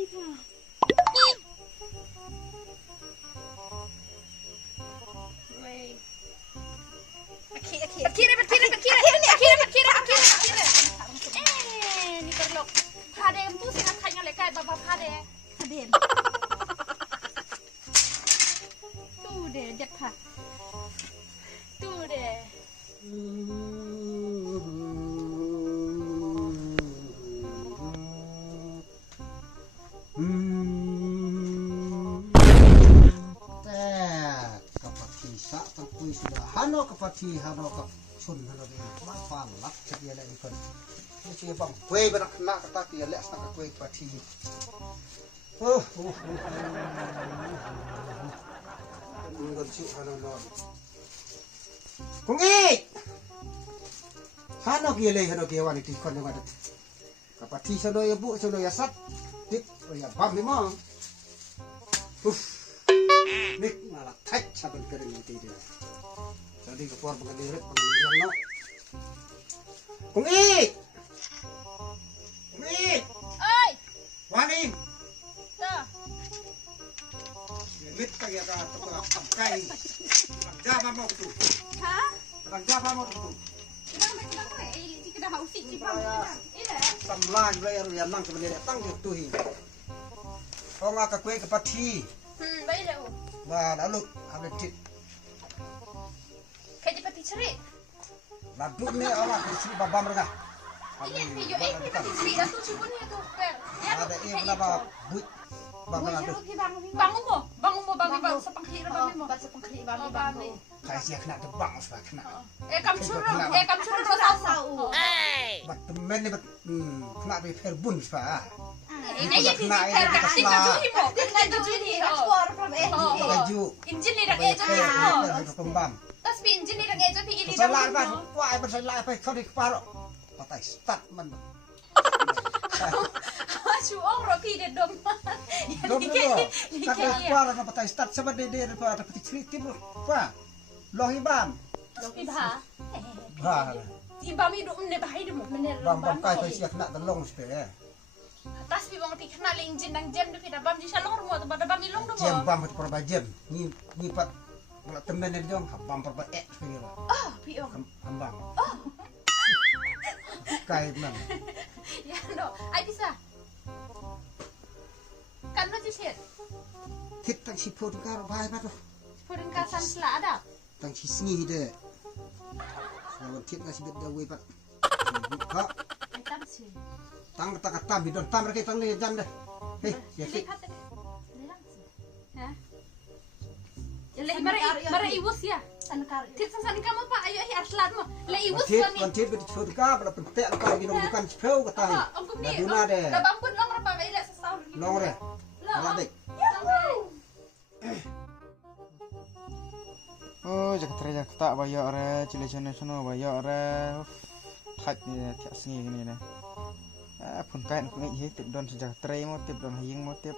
Ni perlok. Padem tu sangat kaya lekai bapa padem. Padem. Tu deh jepah. Tu deh. Hano kapati hano kap chun hano di ma fan lak jadi ada ikon. Ini bang kue berak nak kata dia lek nak kue kapati. Ini kan cik hano non. Kungi. Hano kia le hano kia wani tikon yang ada. Kapati sano ya bu sano ya sat. Dik ya bam memang. Nik malah tak saban kering itu dia. Jadi keluar pengadilan no. Kungi. Oi. Wani. Tuh. Limit kaya ka tukang pangkay. Java mo tu. Hah? Tukang Java mo tu. Bang, ini kita mau sih bang. Ini. Samlan bayar yang nang kemudian datang tu hi. Oh ngaka kue kepati. Baik dah. Ba lalu ada tit. Kayak pati cerit. Lalu ni awak isi babam mereka. Ini yo pati cerit dah tu cipun ni tu per. Ada berapa buit babam ada. Bangun mo sepengkli mo. Sepengkli bami. Kayak siak kena tebang sebab kena. Kam suruh rasa sau. Bat temen ni bat kena be perbun sebab. Ini ya kena kasih kajuhi mo. Kajuhi ni ekspor from Kaju. Injin ni dah ejo ni mo. Pembam. Tas pi injin ni dah ejo pi ini Salah dah apa? mo. Wah, bersalah apa? Kau di kepala. Patai start man. Suong ropi de dom. Dom dulu. Tak ada kepala na patai start sama de ada peti cerita bro. Wah. Lohibam. Lopi bah. Bah. Timbam hidup ne bahai demo. Bam kai kai siak nak telong sepele. Tas pi bang ti kena le injin nang jam de pi dah bam di salong rumah tu pada bam ilong demo. Jam bam per jam. Ni pat bola temen ni jom bam per sepele. Ah, pi ong. Ambang. Kai man. Ya no, ai bisa. Kan no ciset. Kita si pot kar bai pat. Purun kasan selada. Tang si sngi de. Lawan tit nasi bet dawe pat. Ha. Ai tam si. Tang tak tam bidon tam reke tang ni jam deh. Hei, ya Ini ki. kata. Lelang si. Hah? Jadi mara iwus ya. Sankar. Tit san kamu pak ayo hi arslat mo. Le iwus Tit ni. kon tit bet pot kar bala pentek kar bidon bukan sepeu kata. Ongkum ni. Duna de. Dah bambut long apa mai le sesau. Long re. Ala dek. Oh, jak tak bayar re, cile chana bayar re. Thạch ni thiak sngi ni ne. Phun kai nó cũng nghĩ tiếp đòn sejak tray mau tiếp đòn haying mau tiếp.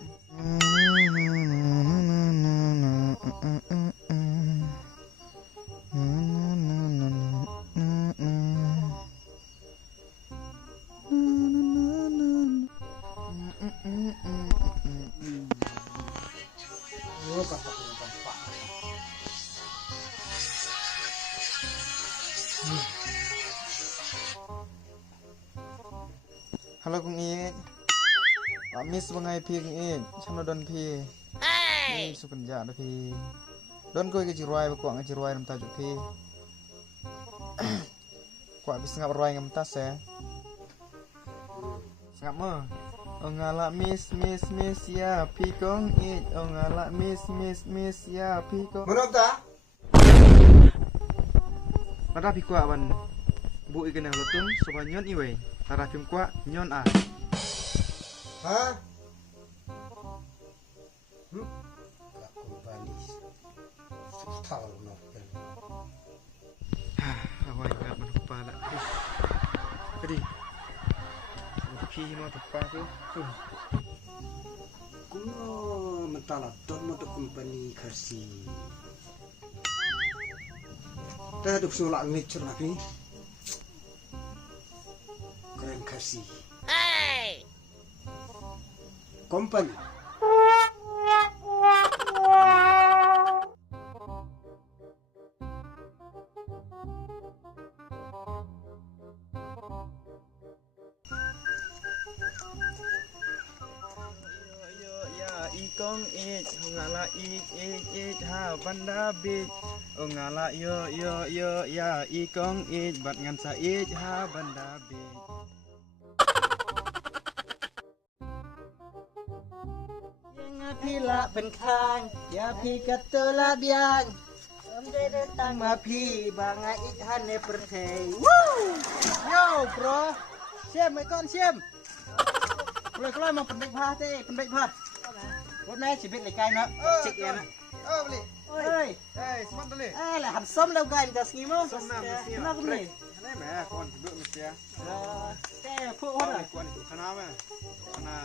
Oh, kata bapak. Halo kung it. Miss bangai pi kung it. Chano don pi. Ni sukan ja da pi. Don ko ke jiruai ba ko ang jiruai nam ta ju pi. Ko abis ngap roi ngam ta se. Ngap mo. Ongala miss ya pi kong it. Ongala miss ya pi kong. Menurut tak? Pada pi ko aban. Bu ikan yang lutun sobanyon iwe. Tara film kwa nyon a. Hah? Gak kembali. Tahu no. Awai gak menepala. Tadi. Pi mau tepat tu. Kuno mentala don untuk company kursi. Dah duk sulak nature lagi. Keren kasih. company. Ikong ik ngala ik ha banda big ngala yo ya ikong ik bat ngan sa ik ha banda bigยังพี่ละเป็นข้างอย่าพี่กัดตัวละเบียงได้ตั้งมาพี่บางไงอีกฮันในประเทศวู้โย่โปรเชื่อมไว้ก่อนเชื่อมเลยก็เลยมาเป็นเด็กพาเต้เป็นเด็กพารถแม่ชีวิตเลยไกลเนาะจิกเลยนะ beli เอ้ย semat beli แหละหันส้มแล้วไกลจะสกีมั้ง som nam mesti น่าก็มี ini meh kon duduk mesti ya แต่พวกเขาอะ kon itu kenapa karena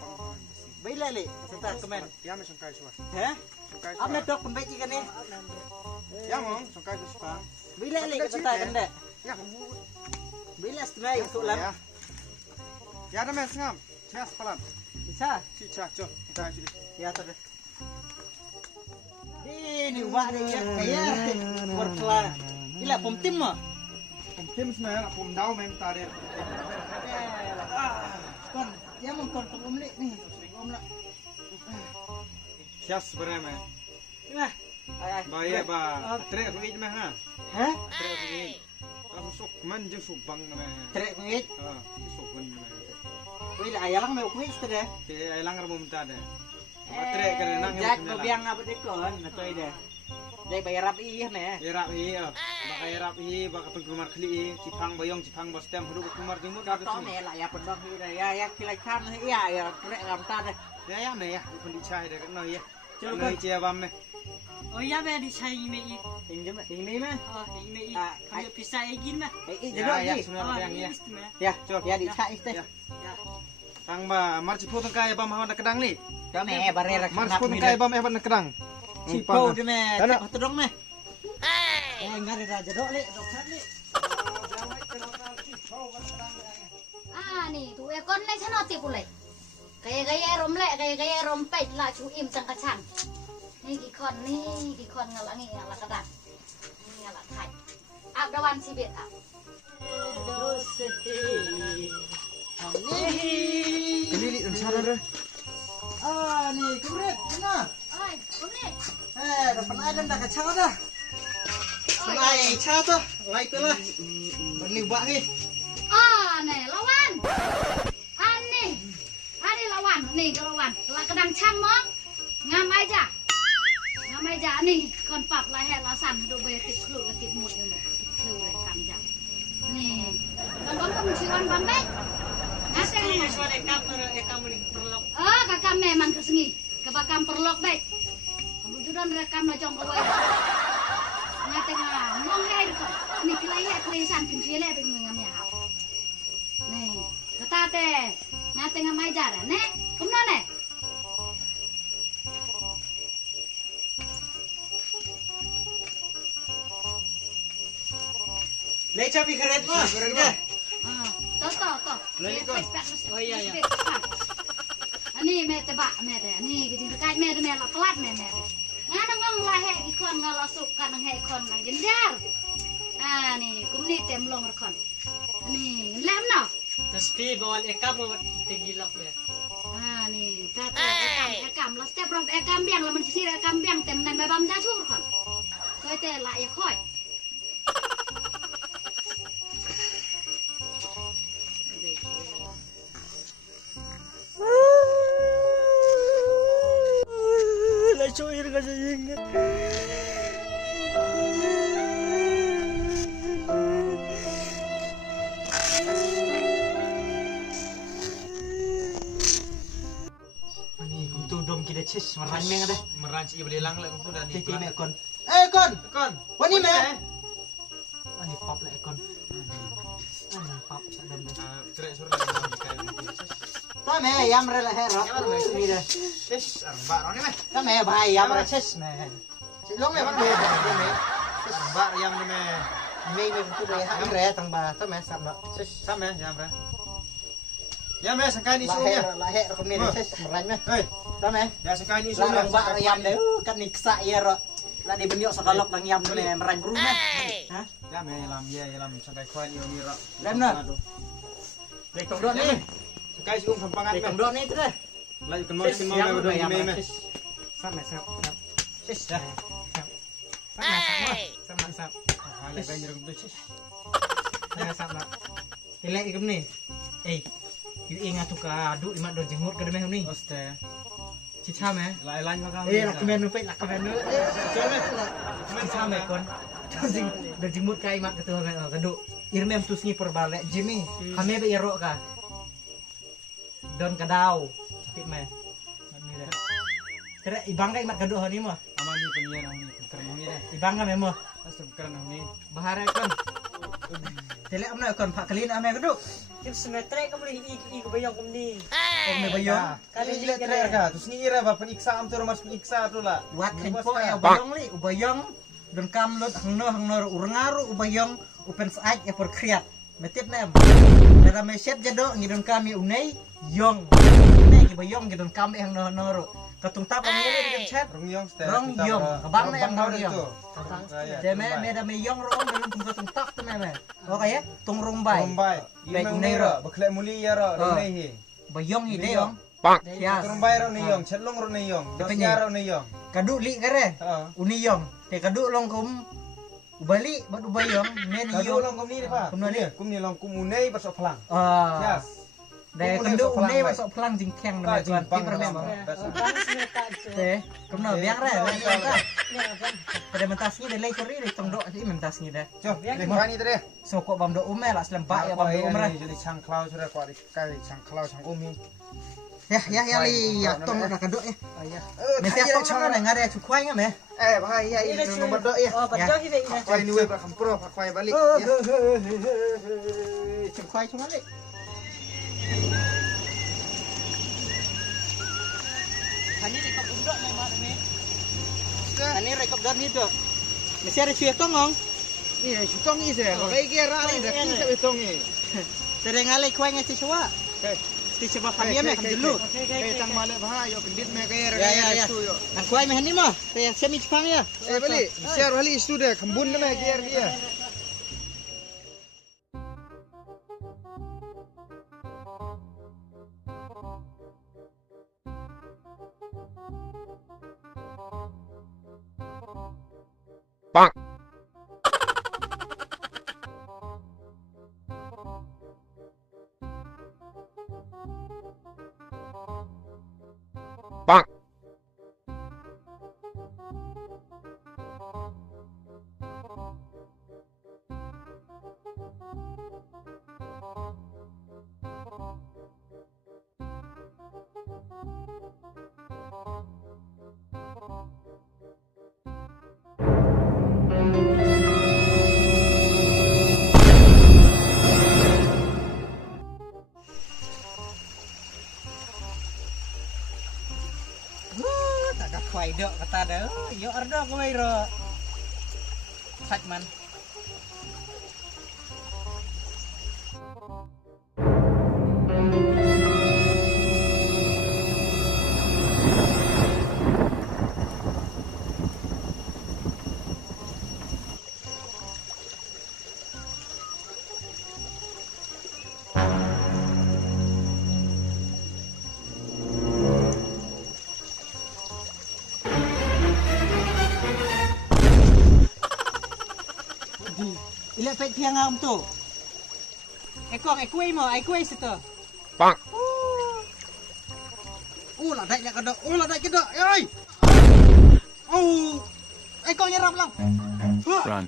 pang ไม่เลยเลยสตาร์คอมเมนต์ ya me songkai suar ฮะ songkai เอา suar เนื้อตกเป็นไปจีกันเนี่ย ya mong songkai suar ไม่เลยเลยสตาร์กันเด้ ya ไม่เลยสมัยสุดแล้ว ya ya ada mes ngam cias pelan ใช่ si cak cok kita si Ya tadi. Ini wak dia kayak berkelan. Ila pom tim mah. pom tim sebenarnya pom dau mem tadi Kon, ya mau kon om nih sering om lah. cias sebenarnya meh Nah, ay. bahaya ba trek ngit meh ha Hah? trek ngit kamu sok man jeung sok bang meh Trek ngit. sok ban meh Wih, ayalang mau kuis tadi. te ay lang ram ta de trek ka nang Jak biang apa deh kon, atau ide. Dek bayar rapi meh. Irap i baka irap i baka penggemar kli cipang bayong cipang bos tem hudu kumar jemur ka Kau nih lah ya pendok ini ya kira kan ya ya trek ngam ta deh. ya me ya pun dicai de kan ya Coba. noi cia bam me Oh iya be di saya ime i. Pinjam ini mah. Oh ime i. Ah, Kamu bisa igin mah. Jadi Oh lagi. sebenarnya yang ya istimewa. Ya, ya dicai teh. Ya. Tang ba mar cipo tang kaya bam hawan kedang ni Kau nih barera mar cipo tang kaya bam hawan kedang Cipo dia meh, Dana. cek dong meh. Enggak ada raja dok le, dokter le. Nih tu ekon le chano ti pulai. Gaya rom le, gaya rom pet la chu im tang kacang. Ni ki kon ngalangi ngala kadang. Ni ngala thai. Ab dawan si bet ab. ini li sana de Ah, nih kumret, mana? Oi, ni. Dapat ada dah kacau dah. Lai cha tu, lai tu lah. Berlibat ni. Nih lawan. Ani lawan, nih lawan. La kadang chang mong. Ngam aja. Ngam aja nih kon pap la he la san do be tik khlu tik mut yang khlu le kam jam. Nih. Kon kon ciwan bambe. Ngasih Ini soal ekam ini perlok. kakak memang kesengi. Kebakam perlok baik. Kemudian rekam lajong bawa. Ngatengah mong hai kok. Ini kelaya kelisan pinjile ping ngam ya. Nih, kata teh ngatengah mai jaran nek. Kumno nek. Lai cha pi keret mah. Dah. Toh. Oh iya ya. Ani me te ba me te. Ani gijing kai me te me la pelat me te. Ngana ngong la he ki kon ngala sup kan he kon nang jenjar. Nih, kum ni tem long rekon. Nih, lem no. Terus pi bawal ekam mau tegilok be. Nih, tata ekam la step rom ekam biang la men sisir ekam biang tem nan babam da chur kon. Koi te la ya khoi. Lai cuir ka jing. Ani kum tu dom kita cis meran meng ada. meranci beli lang lah kumpul dan Tiki me kon. Kon. kon Wani me. Ani pop le kon. Ani pop sadam. trek sur lang kayak Ta me yam re la hero. Ni dah. sis arba ron meh Ta me bhai yam re cis me. Si long me bang me. arba yang ni meh Me me tu be ha re tang ba ta me sam na. sis sama ya bre Ya mes sangkai ni sunya. Lahir kau ni ses merang meh. Hei, Dah meh. ya sangkai ni Lang sunya. lang ba ayam deh. Kan niksa ya ro. Lah di beniok sekolok lang yam ni merang rumah. Hah? Ya me lam sangkai kuai ni ro. Lem na. Dek tong dot ni. Sangkai siung kampangan Dek me. tong dot ni tu dah. Lai kan mau me bedo me. Sap. Ses dah. Sap. Hala kan jerung tu sis. Sap lah. Ilek ikem ni. Yu ingat tu ka adu imat don jenggot ke demeh ni. Oste. Cicam Lai makam. Lah kemen nu lah kemen nu. Cicam kon. Don jenggot ka imat ke tu kaduk. Irmem tu sngi perbalek Jimmy. Kami be irok ka. Don kadau. Capit me. Ni dah. Tere ibang ka imat kaduk ni mah. Aman ni penyian ni kerana ni dah. Ibang ka memang. Asal kerana ni. Bahara kon. Tele amna kon pak kelin ame keduk. Tim semetre ka boleh i bayang kum ni. Oh me bayong. Kali ni terakhir ka. Tu sini ira ba peniksa am tu rumah peniksa tu lah. Wat kan po ya bayong li ubayong don kam lut hangno urangaru ubayong upen saaj e por kriat. Metip nem. Dara me set jado ngidon kami unai yong. Nei ki bayong ngidon kami hangno katung tap ang ngili dengan chat. Rongyong ste. Rongyong. Abang na yang rongyong. Raya. Deme me da me yong ro on belum katung tap tu me. Okay ya? Tung rumbai. Rumbai. Baik, Ini unai ro. Bakle muli ya ro. Rumbai hi. Bayong hi de yong. Yes. Rumbai ro ni yong. Chelong ro ni yong. Dosya ro ni yong. Kaduk li kare. Uni yong. Te kaduk long kum ubali bat ubayong me ni Kadu yong. long kum ni pa. Kum ni. Kum ni long kum unai pasok pelang. Ah. Yes. Dai kaduk unai masuk pelang jingkeng Ka nama tuan. jimpang Tiper mem. Te. Kum no biang re. Pada mentas ni de lei kori de tong dok si mentas ni dah. Jom, lengkap ni tadi. So kok bam do umel lah selembak ya bam do umrah. Jadi cangklau sudah kau di kai cangklau cang umi. Ya li ya tong nak kaduk ya. Ayah. Mesti tong kan ngare cukuai ngam ya. Bahaya ini nomor dok ya. Oh, betul hi be. Pakai ni web kampro, pakai balik. Cukuai cuma le. Hani ni kau undok memang ni. Ani rekop dan itu. Mesti ada cuy tong ong. Ni sutong ni saya. Pakai kira ni dah kita sutong ni. Tereng ale kuai ngasi cuba. Ti cuba kami ya mek dulu. Kai tang malak bahaya pendit me kai Ya. Nang kuai meh ni mah. Te semi cipang ya. Balik. Share balik isu dia. Kembun me kira dia. Tak ada kuai dok kata dah. Yo ardo kuai ro. Sajman. Ila pet tiang am tu. Ekong ekui mo, ekui situ. Pak. Lah dai nak kedok. Lah dai kedok. Oi. Ekong nyerap lang. Run.